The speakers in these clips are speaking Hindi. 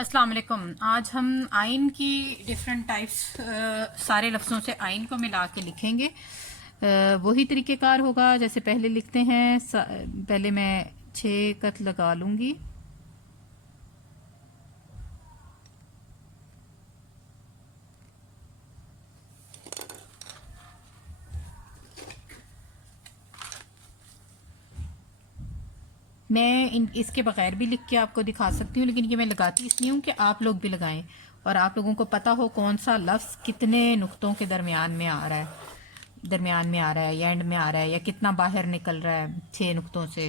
अस्सलाम वालेकुम। आज हम आइन की डिफरेंट टाइप्स सारे लफ्ज़ों से आइन को मिला के लिखेंगे। वही तरीक़ेकार होगा जैसे पहले लिखते हैं। पहले मैं 6 कत लगा लूँगी। मैं इसके बगैर भी लिख के आपको दिखा सकती हूँ, लेकिन ये मैं लगाती इसलिए हूँ कि आप लोग भी लगाएं और आप लोगों को पता हो कौन सा लफ्ज़ कितने नुक्तों के दरमियान में आ रहा है, या एंड में आ रहा है, या कितना बाहर निकल रहा है 6 नुक्तों से।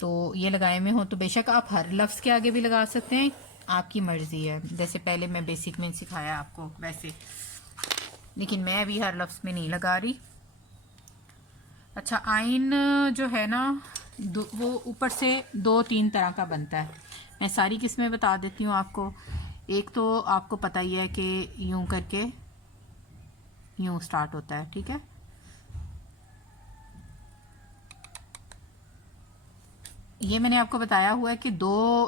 तो ये लगाए में हो तो बेशक आप हर लफ्ज़ के आगे भी लगा सकते हैं, आपकी मर्ज़ी है। जैसे पहले मैं बेसिक में सिखाया आपको वैसे, लेकिन मैं अभी हर लफ्ज़ में नहीं लगा रही। अच्छा, आइन जो है ना वो ऊपर से 2-3 तरह का बनता है। मैं सारी किस्में बता देती हूँ आपको। एक तो आपको पता ही है कि यूं करके यूं स्टार्ट होता है, ठीक है। ये मैंने आपको बताया हुआ है कि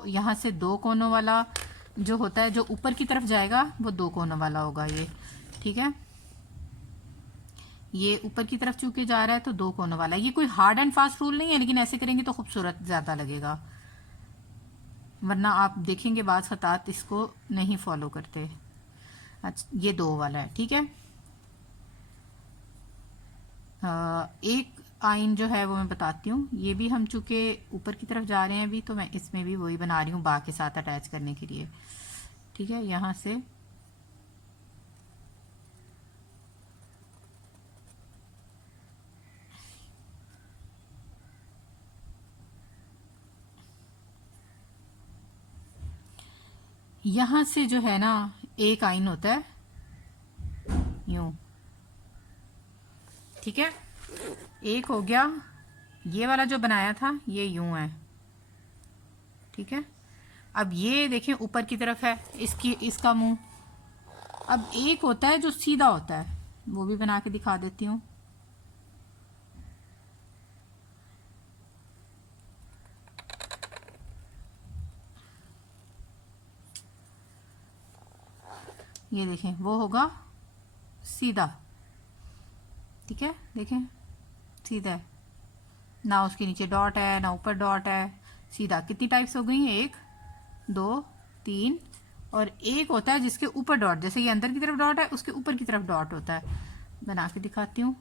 यहाँ से 2 कोनों वाला जो होता है, जो ऊपर की तरफ जाएगा वो 2 कोनों वाला होगा ये, ठीक है। ये ऊपर की तरफ चूके जा रहा है तो 2 कोनों वाला। ये कोई हार्ड एंड फास्ट रूल नहीं है, लेकिन ऐसे करेंगे तो खूबसूरत ज्यादा लगेगा, वरना आप देखेंगे बाज़ खतात इसको नहीं फॉलो करते। अच्छा, ये 2 वाला है, ठीक है। एक आइन जो है वो मैं बताती हूँ। ये भी हम चूंकि ऊपर की तरफ जा रहे हैं अभी, तो मैं इसमें भी वही बना रही हूँ बा के साथ अटैच करने के लिए, ठीक है। यहाँ से यहाँ से जो है ना एक आइन होता है यूं, ठीक है। एक हो गया, ये वाला जो बनाया था ये यूं है, ठीक है। अब ये देखें ऊपर की तरफ है इसका मुंह। अब एक होता है जो सीधा होता है, वो भी बना के दिखा देती हूँ। ये देखें, वो होगा सीधा, ठीक है। देखें सीधा है, ना उसके नीचे डॉट है ना ऊपर डॉट है, सीधा। कितनी टाइप्स हो गई? 1 2 3। और एक होता है जिसके ऊपर डॉट, जैसे ये अंदर की तरफ डॉट है, उसके ऊपर की तरफ डॉट होता है। बना के दिखाती हूँ।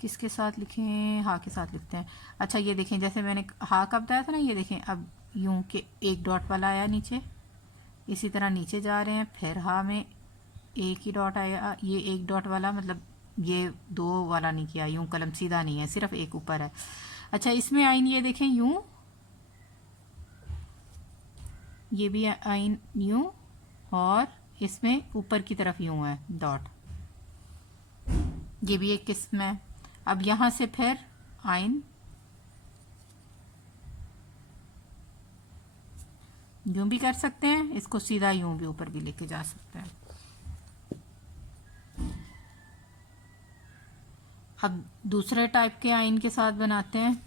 किसके साथ लिखें? हा के साथ लिखते हैं। अच्छा, ये देखें, जैसे मैंने हा का बताया था ना, ये देखें अब यूं के एक डॉट वाला आया नीचे, इसी तरह नीचे जा रहे हैं, फिर हा में एक ही डॉट आया, ये एक डॉट वाला, मतलब ये 2 वाला नहीं किया, यूं कलम सीधा नहीं है, सिर्फ एक ऊपर है। अच्छा, इसमें आइन ये देखें यूं, ये भी आइन यूं, और इसमें ऊपर की तरफ यूं है डॉट, ये भी एक किस्म है। अब यहां से फिर आइन यूं भी कर सकते हैं, इसको सीधा यूं भी ऊपर भी लेके जा सकते हैं। अब दूसरे टाइप के आइन के साथ बनाते हैं।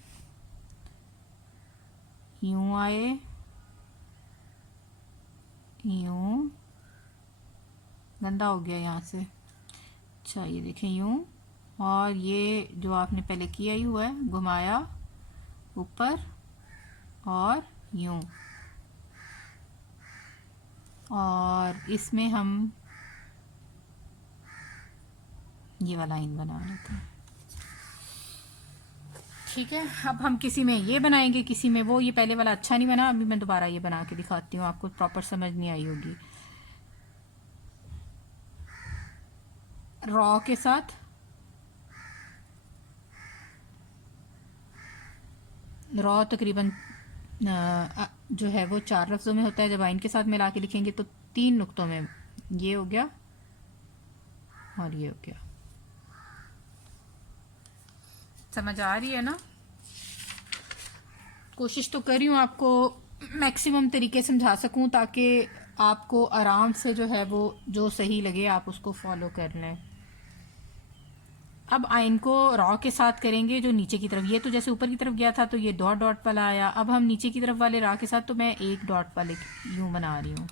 यूं आए, यूं, गंदा हो गया यहाँ से। अच्छा, ये देखें यूं, और ये जो आपने पहले किया ही हुआ है, घुमाया ऊपर और यूं, और इसमें हम ये वाला आइन बना लेते हैं, ठीक है। अब हम किसी में ये बनाएंगे, किसी में वो। ये पहले वाला अच्छा नहीं बना, अभी मैं दोबारा ये बना के दिखाती हूँ, आपको प्रॉपर समझ नहीं आई होगी। रॉ के साथ रॉ तकरीबन जो है वो 4 लफ्जों में होता है। जब आइन के साथ मिला के लिखेंगे तो 3 नुक्तों में, ये हो गया और ये हो गया। समझ आ रही है ना? कोशिश तो कर रही हूँ आपको मैक्सिमम तरीके समझा सकूं, ताकि आपको आराम से जो है वो जो सही लगे आप उसको फॉलो कर लें। अब आइन को रॉ के साथ करेंगे जो नीचे की तरफ, ये तो जैसे ऊपर की तरफ गया था तो ये डॉट डॉट वाला आया, अब हम नीचे की तरफ वाले रॉ के साथ तो मैं एक डॉट वाले यूं बना रही हूँ,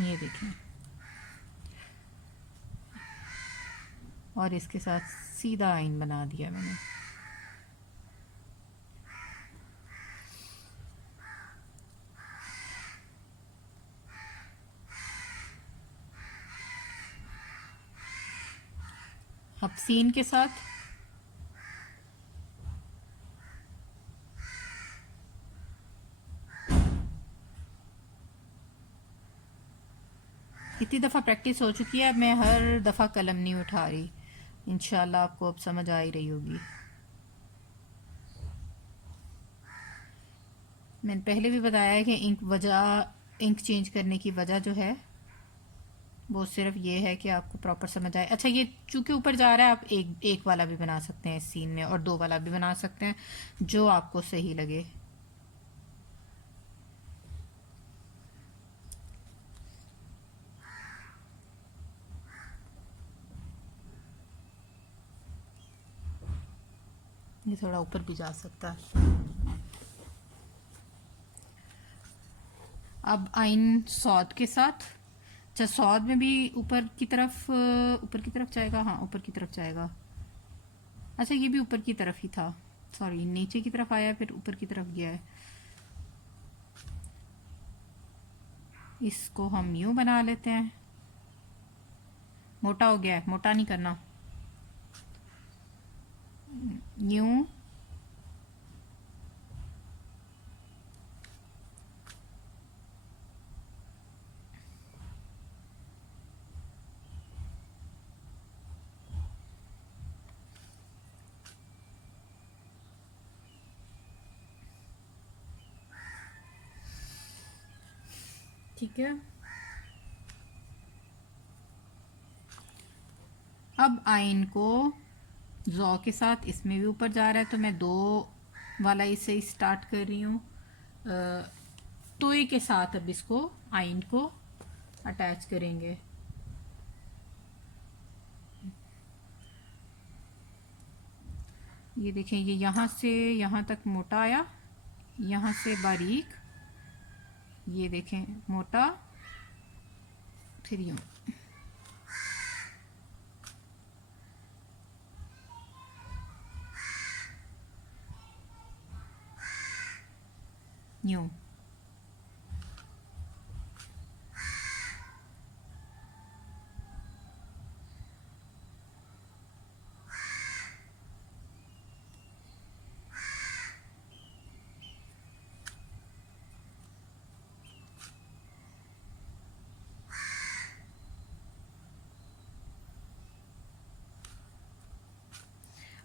ये देखें, और इसके साथ सीधा आइन बना दिया मैंने। अब सीन के साथ इतनी दफ़ा प्रैक्टिस हो चुकी है, अब मैं हर दफ़ा कलम नहीं उठा रही, इंशाल्लाह आपको अब समझ आ ही रही होगी। मैंने पहले भी बताया है कि इंक चेंज करने की वजह जो है वो सिर्फ ये है कि आपको प्रॉपर समझ आए। अच्छा, ये चूँकि ऊपर जा रहा है, आप एक एक वाला भी बना सकते हैं इस सीन में, और दो वाला भी बना सकते हैं, जो आपको सही लगे। ये थोड़ा ऊपर भी जा सकता है। अब आइन सौद के साथ, अच्छा सौद में भी ऊपर की तरफ जाएगा, हाँ ऊपर की तरफ जाएगा। अच्छा ये भी ऊपर की तरफ ही था, सॉरी नीचे की तरफ आया फिर ऊपर की तरफ गया है। इसको हम यूं बना लेते हैं, मोटा हो गया है, मोटा नहीं करना, यूं ठीक है। अब आइन को जौ के साथ इसमें भी ऊपर जा रहा है तो मैं दो वाला इसे स्टार्ट कर रही हूँ, तोय के साथ अब इसको आइन को अटैच करेंगे। ये देखें, ये यहाँ से यहाँ तक मोटा आया, यहाँ से बारीक, ये देखें मोटा, फिर यूं, यूं।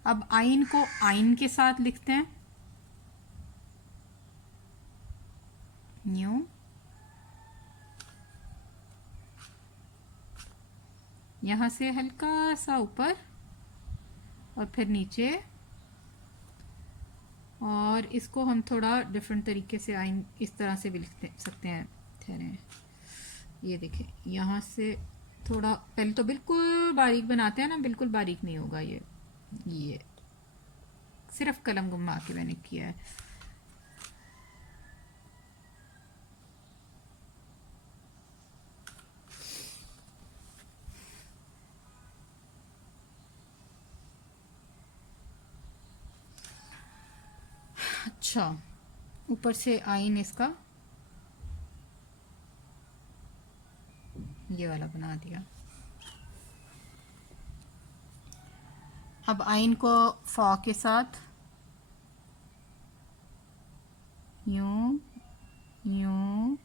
अब आइन को आइन के साथ लिखते हैं, न्यू, यहाँ से हल्का सा ऊपर और फिर नीचे, और इसको हम थोड़ा डिफरेंट तरीके से आइन इस तरह से भी लिख सकते हैं। ठहरें, ये देखें यहाँ से थोड़ा, पहले तो बिल्कुल बारीक बनाते हैं ना, बिल्कुल बारीक नहीं होगा ये सिर्फ कलम घुमा के मैंने किया है। अच्छा, ऊपर से आइन इसका ये वाला बना दिया। अब आइन को फॉ के साथ यूं यूं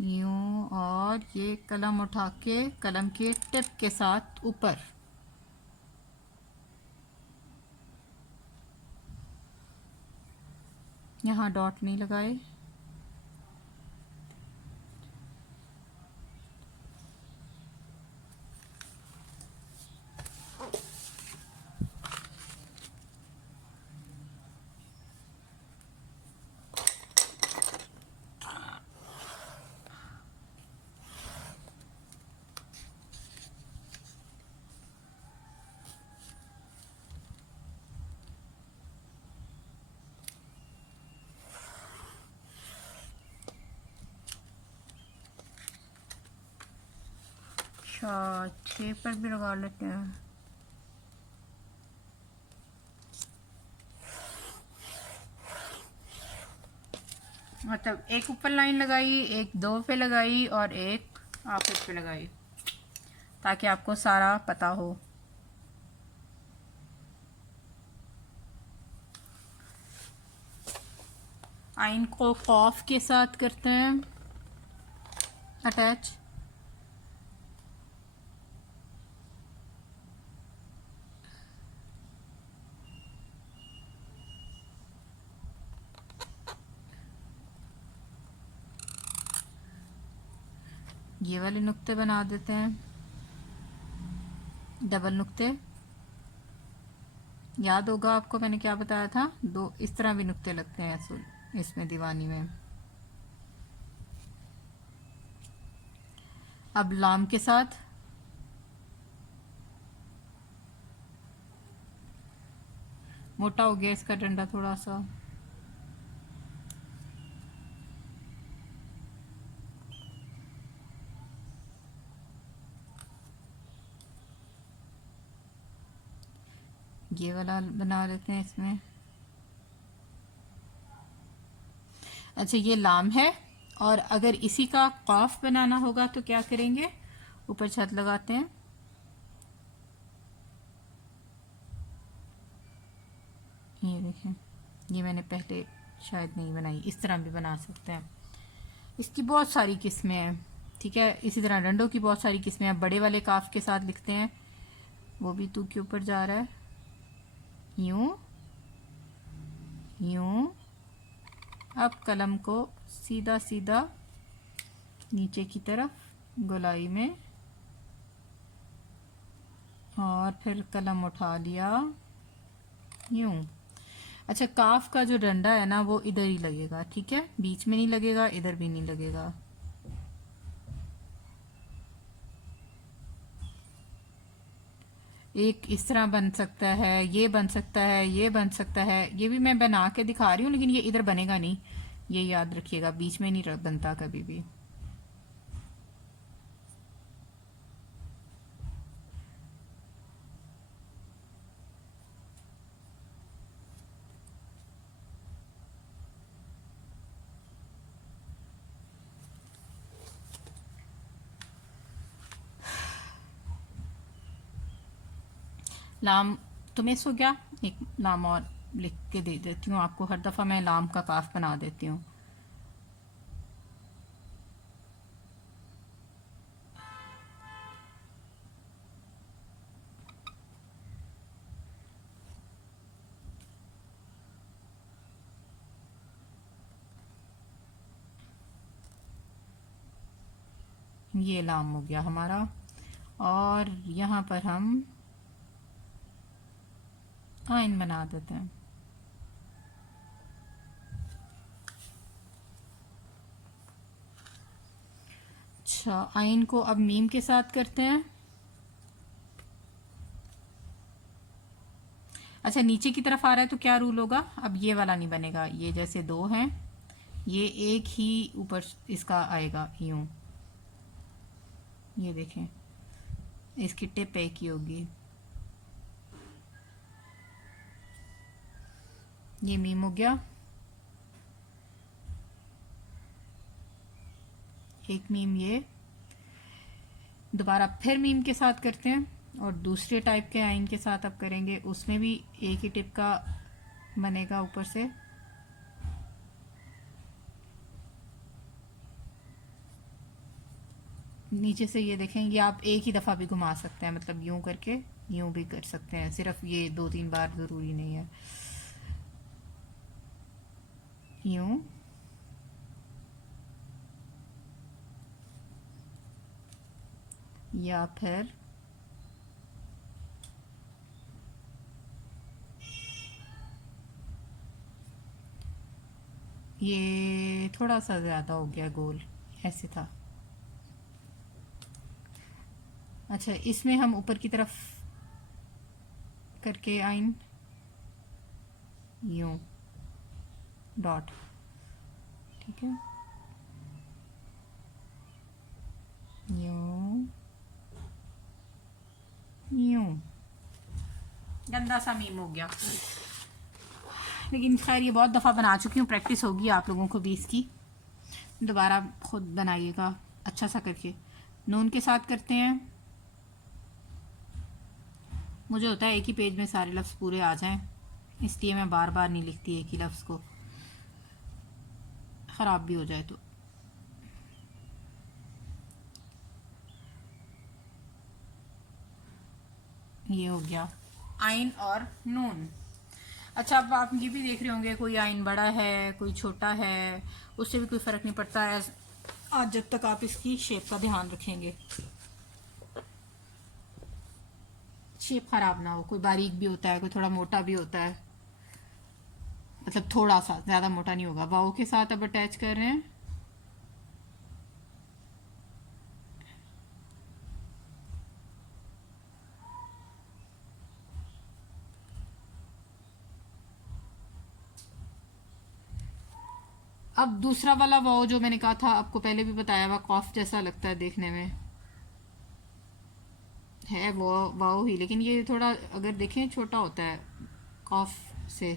यूं, और ये कलम उठा के कलम के टिप के साथ ऊपर, यहाँ डॉट नहीं लगाए, अच्छा, 6 पर भी लगा लेते हैं। मतलब एक ऊपर लाइन लगाई, एक 2 पे लगाई और एक आखिर पे लगाई, ताकि आपको सारा पता हो। आइन को कॉफ के साथ करते हैं अटैच। ये वाले नुक्ते बना देते हैं, डबल नुक्ते। याद होगा आपको मैंने क्या बताया था, 2 इस तरह भी नुक्ते लगते हैं इसमें दीवानी में। अब लाम के साथ मोटा हो गया इसका डंडा थोड़ा सा। ये वाला बना लेते हैं इसमें। अच्छा, ये लाम है, और अगर इसी का कॉफ बनाना होगा तो क्या करेंगे, ऊपर छत लगाते हैं। ये देखें, ये मैंने पहले शायद नहीं बनाई, इस तरह भी बना सकते हैं। इसकी बहुत सारी किस्में हैं, ठीक है। इसी तरह डंडों की बहुत सारी किस्में हैं। बड़े वाले काफ के साथ लिखते हैं, वो भी तू के ऊपर जा रहा है, यूं यूं। अब कलम को सीधा सीधा नीचे की तरफ गोलाई में, और फिर कलम उठा लिया यूं। अच्छा, काफ का जो डंडा है ना वो इधर ही लगेगा, ठीक है, बीच में नहीं लगेगा, इधर भी नहीं लगेगा। एक इस तरह बन सकता है, ये बन सकता है, ये बन सकता है। ये भी मैं बना के दिखा रही हूँ, लेकिन ये इधर बनेगा नहीं, ये याद रखिएगा, बीच में नहीं बनता कभी भी। लाम तो मिस हो गया, एक लाम और लिख के दे देती हूँ आपको। हर दफ़ा मैं लाम का काफ बना देती हूँ। ये लाम हो गया हमारा, और यहाँ पर हम आइन बना देते हैं। अच्छा, आइन को अब मीम के साथ करते हैं। अच्छा, नीचे की तरफ आ रहा है तो क्या रूल होगा, अब ये वाला नहीं बनेगा, ये जैसे 2 हैं, ये एक ही ऊपर इसका आएगा यूं। ये देखें, इसकी टिप एक ही होगी। ये मीम हो गया, एक मीम। ये दोबारा फिर मीम के साथ करते हैं, और दूसरे टाइप के आइन के साथ अब करेंगे, उसमें भी एक ही टिप का बनेगा ऊपर से। नीचे से ये देखें, ये आप एक ही दफ़ा भी घुमा सकते हैं, मतलब यूं करके यूं भी कर सकते हैं, सिर्फ ये 2-3 बार ज़रूरी नहीं है। यूं, या फिर ये थोड़ा सा ज़्यादा हो गया गोल, ऐसे था। अच्छा, इसमें हम ऊपर की तरफ करके आइन यूं डॉट, ठीक है, यूं यूं गंदा सा मीम हो गया, लेकिन खैर ये बहुत दफ़ा बना चुकी हूँ, प्रैक्टिस होगी आप लोगों को भी इसकी। दोबारा खुद बनाइएगा अच्छा सा करके। नून के साथ करते हैं। मुझे होता है एक ही पेज में सारे लफ्ज़ पूरे आ जाएं, इसलिए मैं बार बार नहीं लिखती एक ही लफ्ज़ को, ख़राब भी हो जाए तो। ये हो गया आइन और नून। अच्छा, अब आप ये भी देख रहे होंगे कोई आइन बड़ा है कोई छोटा है, उससे भी कोई फ़र्क नहीं पड़ता है आज जब तक आप इसकी शेप का ध्यान रखेंगे, शेप ख़राब ना हो। कोई बारीक भी होता है, कोई थोड़ा मोटा भी होता है, मतलब थोड़ा सा, ज़्यादा मोटा नहीं होगा। वाओ के साथ अब अटैच कर रहे हैं। अब दूसरा वाला वाओ जो मैंने कहा था, आपको पहले भी बताया हुआ, कॉफ जैसा लगता है देखने में, है वो वाओ ही, लेकिन ये थोड़ा अगर देखें छोटा होता है कॉफ से।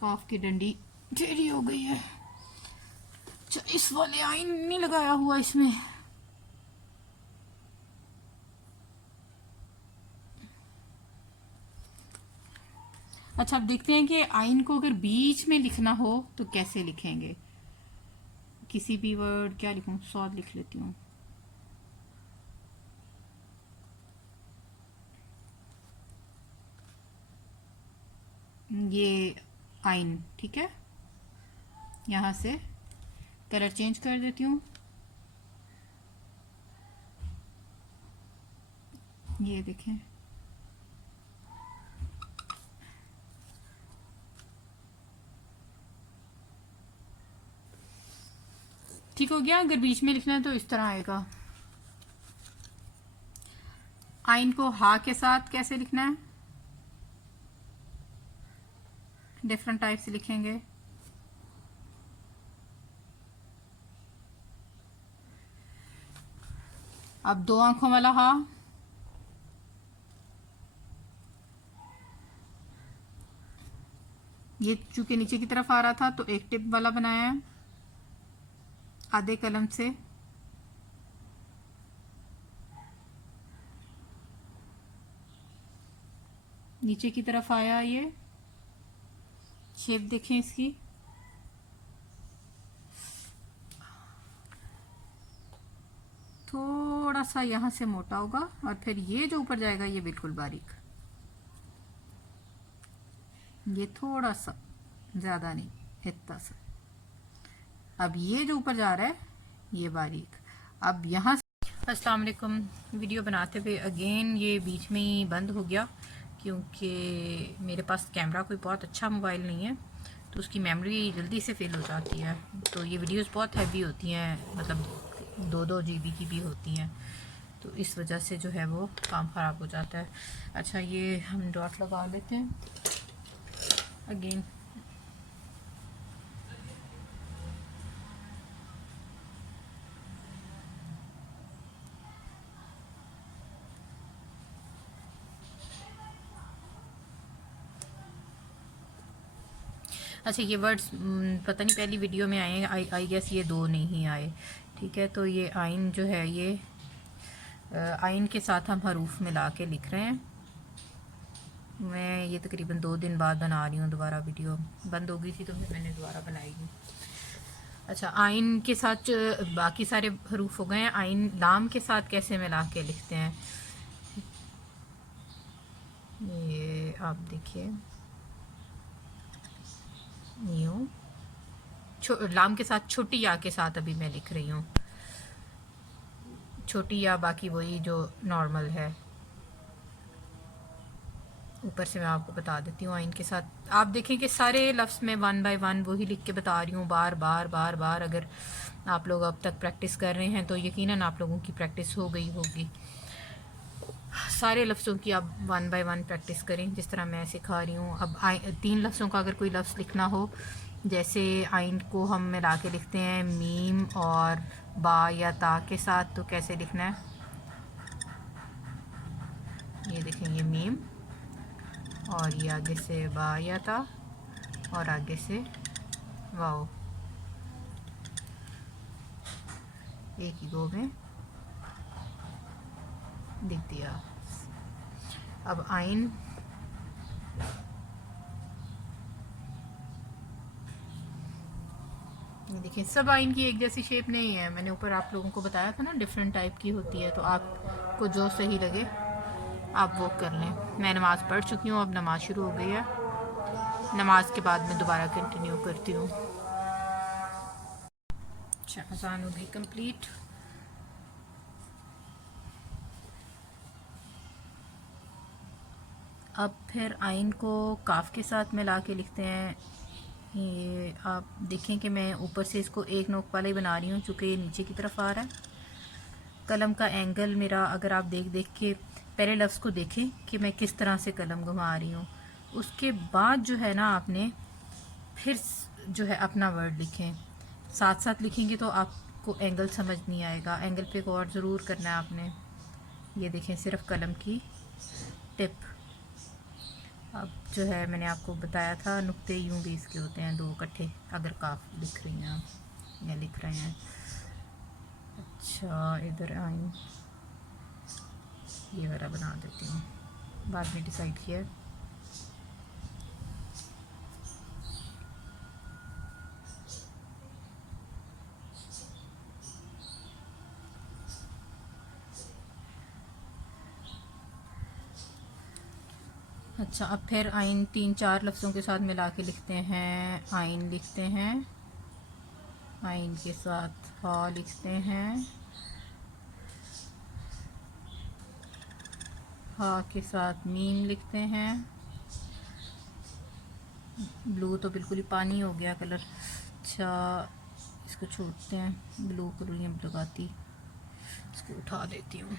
कॉफ की डंडी टेढ़ी हो गई है। अच्छा, इस वाले आइन नहीं लगाया हुआ इसमें। अच्छा, अब देखते हैं कि आइन को अगर बीच में लिखना हो तो कैसे लिखेंगे। किसी भी वर्ड, क्या लिखूं, सौद लिख लेती हूँ। ये आइन ठीक है, यहाँ से कलर चेंज कर देती हूँ। ये देखें, ठीक हो गया। अगर बीच में लिखना है तो इस तरह आएगा। आइन को हा के साथ कैसे लिखना है, डिफरेंट टाइप से लिखेंगे। अब दो आंखों वाला हा, ये चूंकि नीचे की तरफ आ रहा था तो एक टिप वाला बनाया है आधे कलम से। नीचे की तरफ आया, ये शेप देखें इसकी। थोड़ा सा यहाँ से मोटा होगा और फिर ये जो ऊपर जाएगा ये बिल्कुल बारीक, ये थोड़ा सा, ज़्यादा नहीं, इतना सा। अब ये जो ऊपर जा रहा है ये बारीक। अब यहाँ अस्सलाम वालेकुम। वीडियो बनाते हुए अगेन ये बीच में ही बंद हो गया, क्योंकि मेरे पास कैमरा कोई बहुत अच्छा मोबाइल नहीं है, तो उसकी मेमोरी जल्दी से फिल हो जाती है। तो ये वीडियोस बहुत हैवी होती हैं, मतलब 2-2 GB की भी होती हैं, तो इस वजह से जो है वो काम ख़राब हो जाता है। अच्छा, ये हम डॉट लगा लेते हैं अगेन। अच्छा, ये वर्ड्स पता नहीं पहली वीडियो में आए, आई गेस ये दो नहीं आए, ठीक है। तो ये आइन जो है, ये आइन के साथ हम हरूफ मिला के लिख रहे हैं। मैं ये तकरीबन 2 दिन बाद बना रही हूँ दोबारा, वीडियो बंद हो गई थी तो फिर मैंने दोबारा बनाई हूँ। अच्छा, आइन के साथ बाकी सारे हरूफ हो गए हैं। आइन लाम के साथ कैसे मिला के लिखते हैं, ये आप देखिए। यूँ लाम के साथ छोटी या के साथ अभी मैं लिख रही हूँ, छोटी या बाकी वही जो नॉर्मल है। ऊपर से मैं आपको बता देती हूँ आइन के साथ। आप देखें कि सारे लफ्ज़ में 1 बाय 1 वही लिख के बता रही हूँ, बार बार बार बार। अगर आप लोग अब तक प्रैक्टिस कर रहे हैं तो यकीनन आप लोगों की प्रैक्टिस हो गई होगी। सारे लफ्ज़ों की आप 1 बाय 1 प्रैक्टिस करें, जिस तरह मैं सिखा रही हूँ। अब 3 लफ्ज़ों का अगर कोई लफ्ज़ लिखना हो, जैसे आइन को हम मिला के लिखते हैं मीम और बा या ता के साथ, तो कैसे लिखना है, ये देखें ये मीम, और ये आगे से बा या ता, और आगे से वाओ, एक ही गो में लिख दिया। अब आइन, ये देखिए सब आइन की एक जैसी शेप नहीं है, मैंने ऊपर आप लोगों को बताया था ना डिफरेंट टाइप की होती है, तो आपको जो सही लगे आप वो कर लें। मैं नमाज़ पढ़ चुकी हूँ, अब नमाज शुरू हो गई है, नमाज के बाद मैं दोबारा कंटिन्यू करती हूँ। अच्छा, अज़ान हो गई कंप्लीट। अब फिर आइन को काफ के साथ मिला के लिखते हैं। ये आप देखें कि मैं ऊपर से इसको एक नोक वाला ही बना रही हूँ, चूँकि ये नीचे की तरफ आ रहा है। कलम का एंगल मेरा, अगर आप देख देख के पहले लफ्ज़ को देखें कि मैं किस तरह से कलम घुमा रही हूँ, उसके बाद जो है ना आपने फिर जो है अपना वर्ड लिखें। साथ साथ लिखेंगे तो आपको एंगल समझ नहीं आएगा, एंगल पे गौर ज़रूर करना है आपने। ये देखें सिर्फ कलम की टिप। अब जो है मैंने आपको बताया था नुक्ते यूं भी इसके होते हैं, दो इकट्ठे, अगर काफ लिख रही हैं आप या लिख रहे हैं। अच्छा, इधर आई ये वाला बना देती हूँ, बाद में डिसाइड किया है। अच्छा, अब फिर आइन 3-4 लफ्ज़ों के साथ मिला के लिखते हैं। आइन लिखते हैं, आइन के साथ हा लिखते हैं, हा के साथ मीम लिखते हैं। ब्लू तो बिल्कुल ही पानी हो गया कलर। अच्छा, इसको छोड़ते हैं, ब्लू कलर ये लगाती, इसको उठा देती हूँ,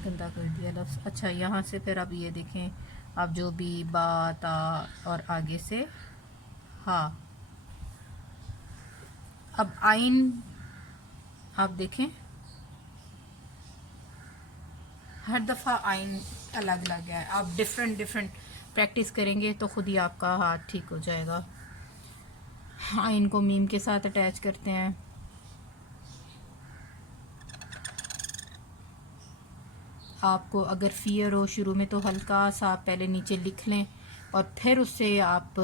गंदा कर दिया लफ्ज़। अच्छा, यहाँ से फिर अब ये देखें, आप जो भी बात आ और आगे से हा। अब आइन आप देखें हर दफ़ा आइन अलग अलग है, आप डिफरेंट प्रैक्टिस करेंगे तो खुद ही आपका हाथ ठीक हो जाएगा। आइन को मीम के साथ अटैच करते हैं। आपको अगर फियर हो शुरू में तो हल्का सा आप पहले नीचे लिख लें और फिर उससे आप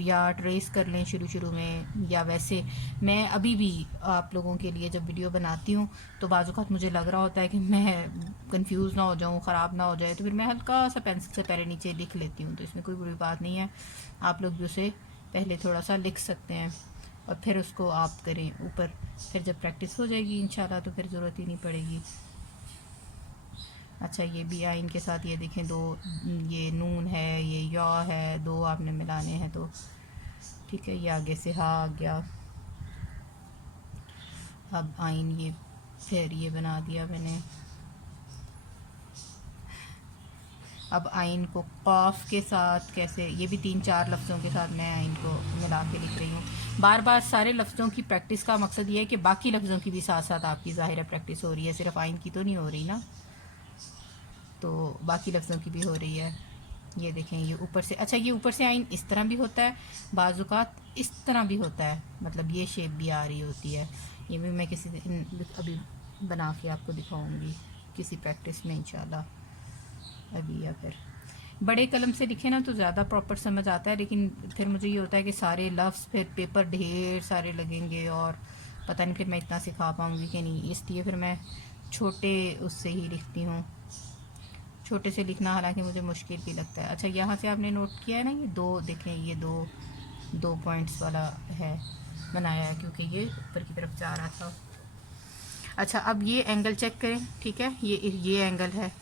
या ट्रेस कर लें शुरू में, या वैसे मैं अभी भी आप लोगों के लिए जब वीडियो बनाती हूँ तो बाज़ मुझे लग रहा होता है कि मैं कंफ्यूज ना हो जाऊँ, ख़राब ना हो जाए, तो फिर मैं हल्का सा पेंसिल से पहले नीचे लिख लेती हूँ, तो इसमें कोई बुरी बात नहीं है। आप लोग भी उसे पहले थोड़ा सा लिख सकते हैं और फिर उसको आप करें ऊपर, फिर जब प्रैक्टिस हो जाएगी इंशाल्लाह तो फिर ज़रूरत ही नहीं पड़ेगी। अच्छा, ये भी आइन के साथ ये देखें, दो ये नून है, ये या है, दो आपने मिलाने हैं तो ठीक है। ये आगे से हा आ गया। अब आइन ये फिर ये बना दिया मैंने। अब आइन को काफ के साथ कैसे, ये भी 3-4 लफ्ज़ों के साथ मैं आइन को मिला के लिख रही हूँ। बार बार सारे लफ्ज़ों की प्रैक्टिस का मकसद ये है कि बाकी लफ्ज़ों की भी साथ साथ आपकी ज़ाहिर प्रैक्टिस हो रही है, सिर्फ आइन की तो नहीं हो रही ना, तो बाकी लफ्ज़ों की भी हो रही है। ये देखें ये ऊपर से, अच्छा ये ऊपर से आइन इस तरह भी होता है, बाज़ुकात इस तरह भी होता है, मतलब ये शेप भी आ रही होती है। ये भी मैं किसी दिन अभी बना के आपको दिखाऊंगी किसी प्रैक्टिस में इंशाल्लाह अभी, या फिर बड़े कलम से लिखे ना तो ज़्यादा प्रॉपर समझ आता है, लेकिन फिर मुझे ये होता है कि सारे लफ्ज़ फिर पेपर ढेर सारे लगेंगे और पता नहीं फिर मैं इतना सिखा पाऊँगी कि नहीं, इसलिए फिर मैं छोटे उससे ही लिखती हूँ। छोटे से लिखना हालांकि मुझे मुश्किल भी लगता है। अच्छा, यहाँ से आपने नोट किया है ना, ये दो देखें, ये दो पॉइंट्स वाला है बनाया है क्योंकि ये ऊपर की तरफ जा रहा था। अच्छा, अब ये एंगल चेक करें, ठीक है, ये एंगल है।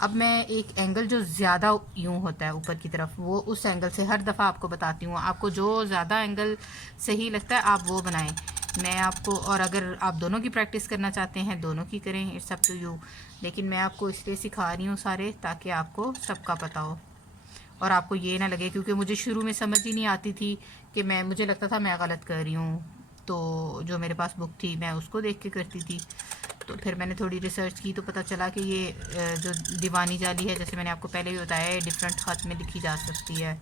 अब मैं एक एंगल जो ज़्यादा यूँ होता है ऊपर की तरफ, वो उस एंगल से हर दफ़ा आपको बताती हूँ, आपको जो ज़्यादा एंगल सही लगता है आप वो बनाएं। मैं आपको, और अगर आप दोनों की प्रैक्टिस करना चाहते हैं दोनों की करें, इट्स अप टू यू, लेकिन मैं आपको इसलिए सिखा रही हूँ सारे ताकि आपको सबका पता हो। और आपको ये ना लगे, क्योंकि मुझे शुरू में समझ ही नहीं आती थी कि मुझे लगता था मैं गलत कर रही हूँ, तो जो मेरे पास बुक थी मैं उसको देख के करती थी। तो फिर मैंने थोड़ी रिसर्च की तो पता चला कि ये जो दीवानी जाली है, जैसे मैंने आपको पहले भी बताया, डिफरेंट ख़त में लिखी जा सकती है,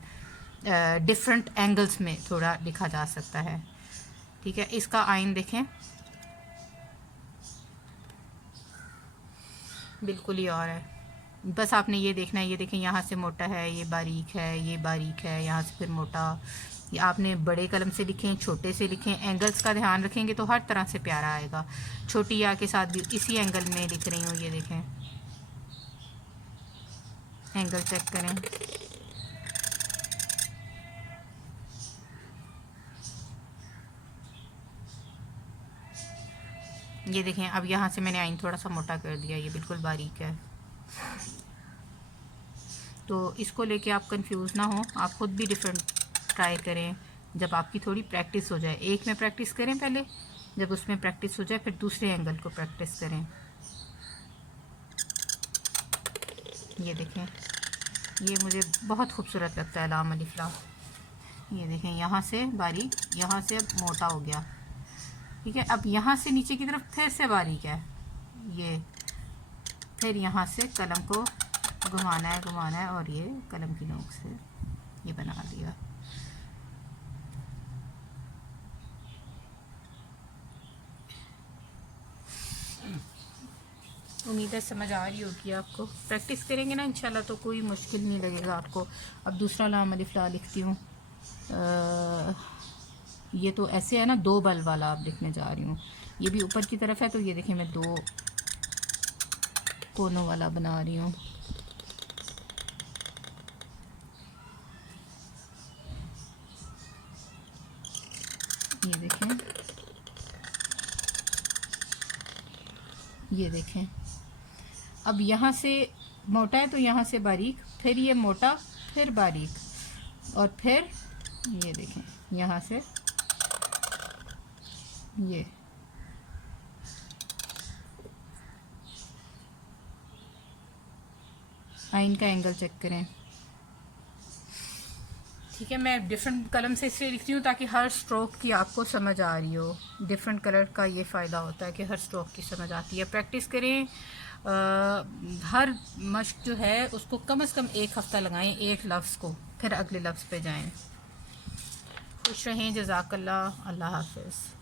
डिफरेंट एंगल्स में थोड़ा लिखा जा सकता है। ठीक है, इसका आइन देखें, बिल्कुल ही और है। बस आपने ये देखना है, ये देखें यहाँ से मोटा है, ये बारीक है, ये बारीक है, यहाँ से फिर मोटा। ये आपने बड़े कलम से लिखें, छोटे से लिखें, एंगल्स का ध्यान रखेंगे तो हर तरह से प्यारा आएगा। छोटी या के साथ भी इसी एंगल में लिख रही हूँ, ये देखें, एंगल चेक करें। ये देखें, अब यहाँ से मैंने आइन थोड़ा सा मोटा कर दिया, ये बिल्कुल बारीक है। तो इसको लेके आप कंफ्यूज ना हो, आप खुद भी डिफरेंट ट्राई करें। जब आपकी थोड़ी प्रैक्टिस हो जाए, एक में प्रैक्टिस करें पहले, जब उसमें प्रैक्टिस हो जाए फिर दूसरे एंगल को प्रैक्टिस करें। ये देखें, ये मुझे बहुत खूबसूरत लगता है लाम अलिफ ला। ये देखें, यहाँ से बारीक, यहाँ से अब मोटा हो गया। ठीक है, अब यहाँ से नीचे की तरफ फिर से बारीक है ये, फिर यहाँ से कलम को घुमाना है और ये कलम की नोक से ये बना दिया। उम्मीद है समझ आ रही होगी आपको। प्रैक्टिस करेंगे ना इंशाल्लाह तो कोई मुश्किल नहीं लगेगा आपको। अब दूसरा लाम अलिफ ला लिखती हूँ। ये तो ऐसे है ना, 2 बल वाला अब लिखने जा रही हूँ। ये भी ऊपर की तरफ है, तो ये देखें मैं 2 कोनों वाला बना रही हूँ। ये देखें, ये देखें, अब यहाँ से मोटा है तो यहाँ से बारीक, फिर ये मोटा, फिर बारीक, और फिर ये देखें यहाँ से ये। आइन का एंगल चेक करें। ठीक है, मैं डिफरेंट कलम से इसलिए लिखती हूँ ताकि हर स्ट्रोक की आपको समझ आ रही हो। डिफरेंट कलर का ये फ़ायदा होता है कि हर स्ट्रोक की समझ आती है। प्रैक्टिस करें, हर मश्क जो है उसको कम से कम 1 हफ़्ता लगाएं, एक लफ्ज़ को, फिर अगले लफ्ज़ पे जाएं। खुश रहें, जज़ाकल्लाह, अल्लाह हाफ़िज़।